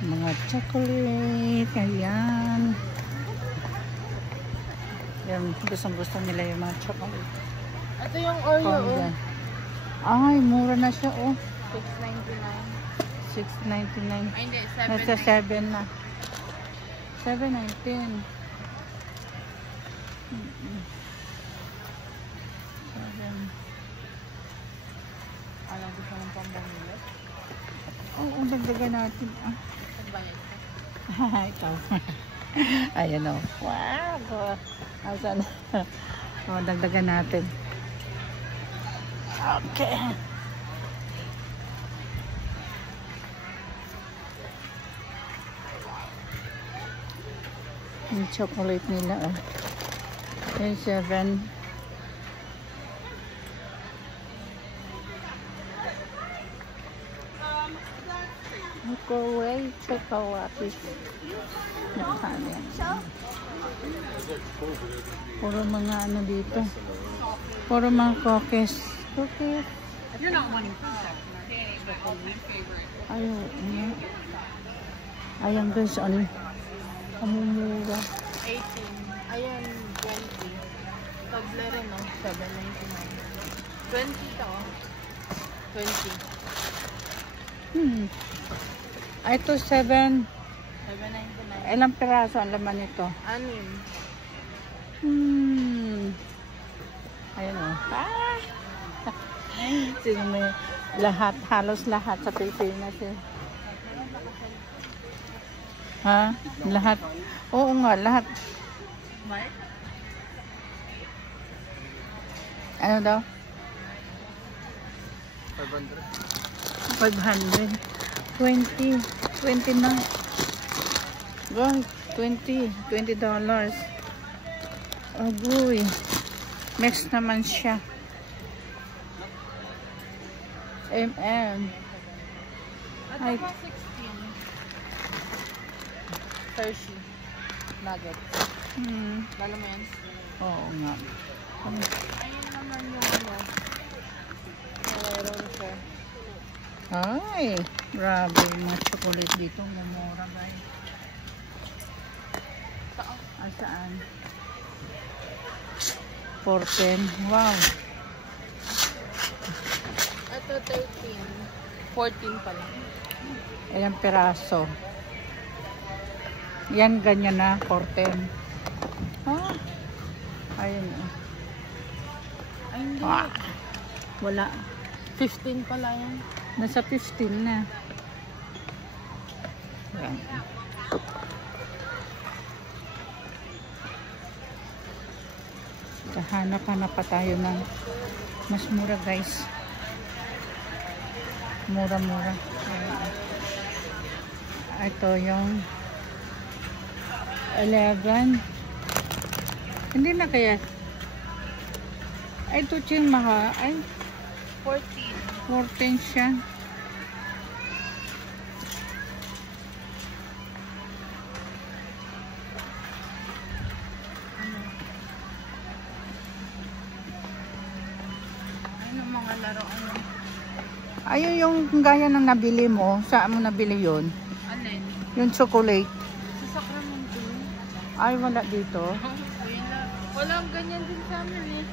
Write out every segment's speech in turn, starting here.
Mga chocolate. Ayan. Yan, gustong-gusto nila yung mga chocolate. Ito yung Oreo. Ay, mura na siya, oh. $6.99. $6.99. Ay, hindi. Nasa 7 na. $7.19. Alam ko siya ng pambangilat. Oo, dagdagan natin. Pagbangilat. Ikaw. Ayan, oh. Wow. Asan? Oh, dagdagan natin. Okay. Yung chocolate nila, oh. Yung 7. Microwave chocolate. Puro mga ano dito. Puro mga cookies. Cookies. You're not wanting food stuff. My favorite. Ayun. Ayan guys, ano? Kamumura. 18. Ayan, 20. Toblerone, no? $7.99. 20 to. 20. Ay, ito 7. $7.99. Ilang piraso ang laman nito? 6. Ayun, oh. Sino may lahat, halos lahat sa Pilipinas, eh. Ha? Lahat? Oo nga, lahat. What? Ano daw? 500. 500. 20 na. Go, $20. Oh boy. Next naman siya. Ay. Ito 16. Hershey. Nugget. Lalo mo yan? Oo nga. Ayun naman yung ano. Mayroon siya. Ay, grabe yung mga chocolate dito. Mumura, guys. Saan? 410. Wow. Ito 13. 14 pala. Ayan peraso. Yan, ganyan na. 410. Ah. Ayun. Ay, hindi. Ah. Wala. 15 pala yan. Nasa 15 na. Ayan. Hanap-hanap pa tayo ng mas mura, guys. Mura-mura. Ito yung 11. Hindi na kaya. Ay, ito yung mahal. Ay, 14. 14 siya. Ano mga laruan? Ayun yung gaya ng nabili mo. Saan mo nabili yun? Alin? Yung chocolate. Sa Sacramento. Ay, wala dito. Walang ganyan din sa amin eh.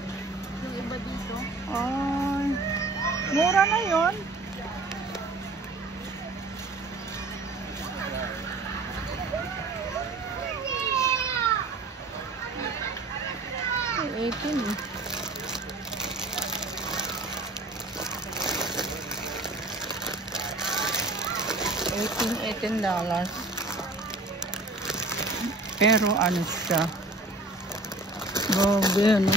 Yung iba dito. Ay, mura na yun. Ay, 18. $18. Pero ano siya? Grabe, ano?